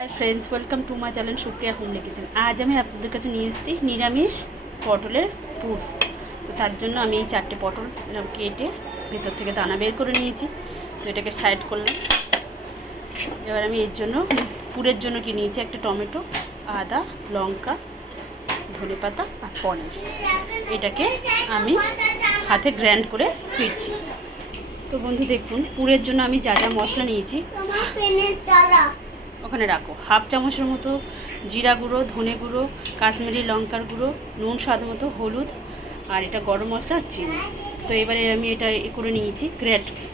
Hi friends, welcome to my channel Supriya homely kitchen. आज আমি আপনাদের কাছে নিয়ে এসেছি নিরামিষ পটলের পুর। তো তার জন্য আমি এই 4টে পটল কেটে ভেতর থেকে দানা বের করে নিয়েছি। তো এটাকে সাইড করলাম। এবার আমি এর জন্য পুরের জন্য কি নিয়েছি, একটা টমেটো, আদা, লঙ্কা, ধনেপাতা আর পনির। এটাকে আমি হাতে গ্রাইন্ড করে ফিরছি। তো বন্ধু দেখুন, পুরের জন্য আমি যা যা মশলা নিয়েছি ওখানে রাখো। হাফ চামচের মতো জিরা গুঁড়ো, ধনে গুঁড়ো, কাশ্মীরি লঙ্কার গুঁড়ো, নুন স্বাদ মতো, হলুদ, আর এটা গরম মশলা আর চিনি। তো এবারে আমি এটা করে নিয়েছি,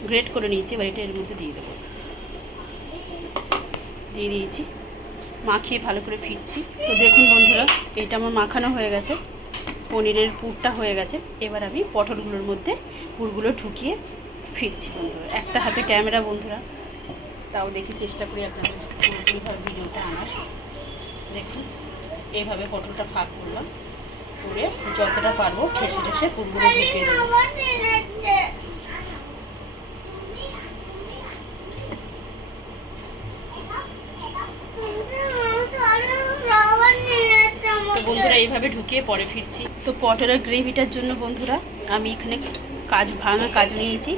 গ্রেট করে নিয়েছি। এবার এটা এর মধ্যে দিয়ে দেবো। দিয়ে দিয়েছি, মাখিয়ে ভালো করে ফিরছি। তো দেখুন বন্ধুরা, এটা আমার মাখানো হয়ে গেছে, পনিরের পুরটা হয়ে গেছে। এবার আমি পটলগুলোর মধ্যে পুরগুলো ঢুকিয়ে ফিরছি। বন্ধুরা একটা হাতে ক্যামেরা, বন্ধুরা তাও দেখি চেষ্টা করি আপনাদের পুরোপুরিভাবে ভিডিওটা আনার। দেখুন এইভাবে পটলটা ফাঁক করলাম, করে যতটা পারবো ঠেসে ঠেসে পুরগুলো ঢুকিয়ে দেবো। তো বন্ধুরা এইভাবে ঢুকিয়ে পরে ফিরছি। তো পটলের গ্রেভিটার জন্য বন্ধুরা আমি এখানে ভাঙা কাজু নিয়েছি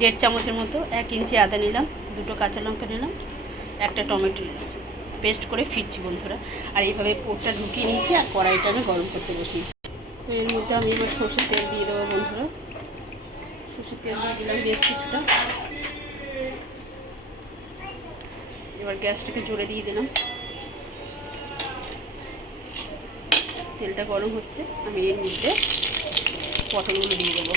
1.5 চামচের মতো, 1 ইঞ্চি আদা নিলাম, 2টো কাঁচা লঙ্কা নিলাম, একটা টমেটো পেস্ট করে ফিরছি বন্ধুরা। আর এইভাবে পোরটা ঢুকিয়ে নিয়েছি আর কড়াইটা আমি গরম করতে বসিয়েছি। তো এর মধ্যে আমি এবার সর্ষের তেল দিয়ে দেবো বন্ধুরা। সর্ষের তেল দিয়ে দিলাম বেশ কিছুটা। এবার গ্যাসটাকে জোরে দিয়ে দিলাম। তেলটা গরম হচ্ছে, আমি এর মধ্যে পটলগুলো দিয়ে দেবো।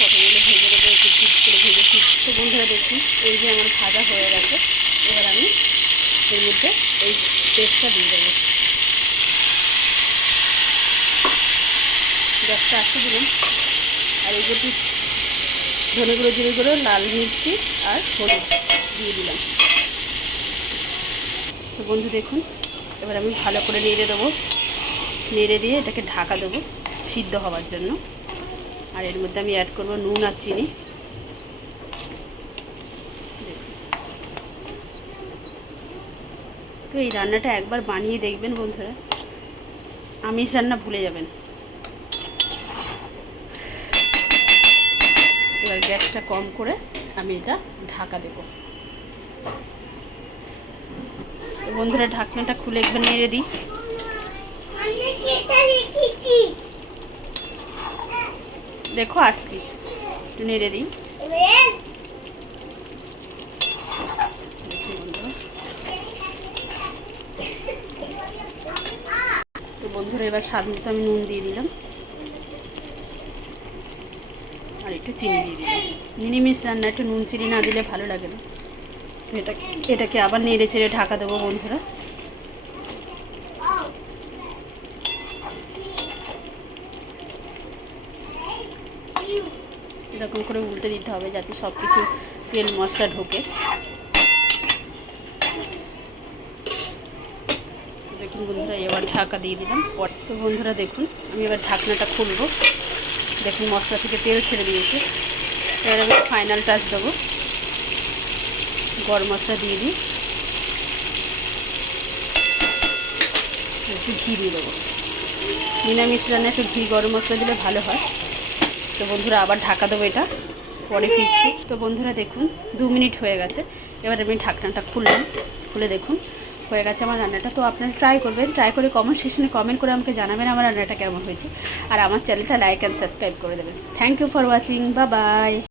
পটলগুলো ভেজে দেবো, একটু ঠিক করে ভেজে ফিরছি। তো বন্ধুরা দেখুন, এই যে আমার ভাজা হয়ে গেছে। এবার আমি এর মধ্যে এই পেস্টটা দিয়ে দেবো। গ্যাসটা আস্তে দিলাম। আর এই যে ধনে গুঁড়ো, জিরে গুঁড়ো, লাল মির্চি আর হলুদ দিয়ে দিলাম। তো বন্ধু দেখুন, এবার আমি ভালো করে নেড়ে দেবো। নেড়ে দিয়ে এটাকে ঢাকা দেবো সিদ্ধ হওয়ার জন্য। আর এর মধ্যে আমি অ্যাড করবো নুন আর চিনি। তো এই রান্নাটা একবার বানিয়ে দেখবেন বন্ধুরা, আমিষ রান্না ভুলে যাবেন। এবার গ্যাসটা কম করে আমি এটা ঢাকা দেব। বন্ধুরা ঢাকনাটা খুলে একবার নেড়ে দিই। দেখো আসছি, একটু নেড়ে দিই। তো বন্ধুরা এবার স্বাদ মতো আমি নুন দিয়ে দিলাম আর একটু চিনি দিয়ে দিলাম। নিরামিষ রান্না একটু নুন চিনি না দিলে ভালো লাগে না। তো এটাকে আবার নেড়ে চেড়ে ঢাকা দেবো বন্ধুরা। এরকম করে উল্টে দিতে হবে যাতে সব কিছু তেল মশলা ঢোকে। দেখুন বন্ধুরা, এবার ঢাকা দিয়ে দিলাম। তো বন্ধুরা দেখুন, আমি এবার ঢাকনাটা খুলবো। দেখুন মশলা থেকে তেল ছেড়ে দিয়েছে। এবার আমি ফাইনাল টাচ দেবো, গরম মশলা দিয়ে দিই, একটু ঘি দিয়ে দেবো। নিরামিষ রান্না একটু ঘি গরম মশলা দিলে ভালো হয়। তো বন্ধুরা আবার ঢাকা দেবো, এটা পরে ফিরছি। তো বন্ধুরা দেখুন 2 মিনিট হয়ে গেছে। এবার আমি ঢাকনাটা খুললাম। খুলে দেখুন হয়ে গেছে আমার রান্নাটা। তো আপনারা ট্রাই করবেন, ট্রাই করে কমেন্ট সেকশনে কমেন্ট করে আমাকে জানাবেন আমার রান্নাটা কেমন হয়েছে। আর আমার চ্যানেলটা লাইক অ্যান্ড সাবস্ক্রাইব করে দেবেন। Thank you for watching, bye by.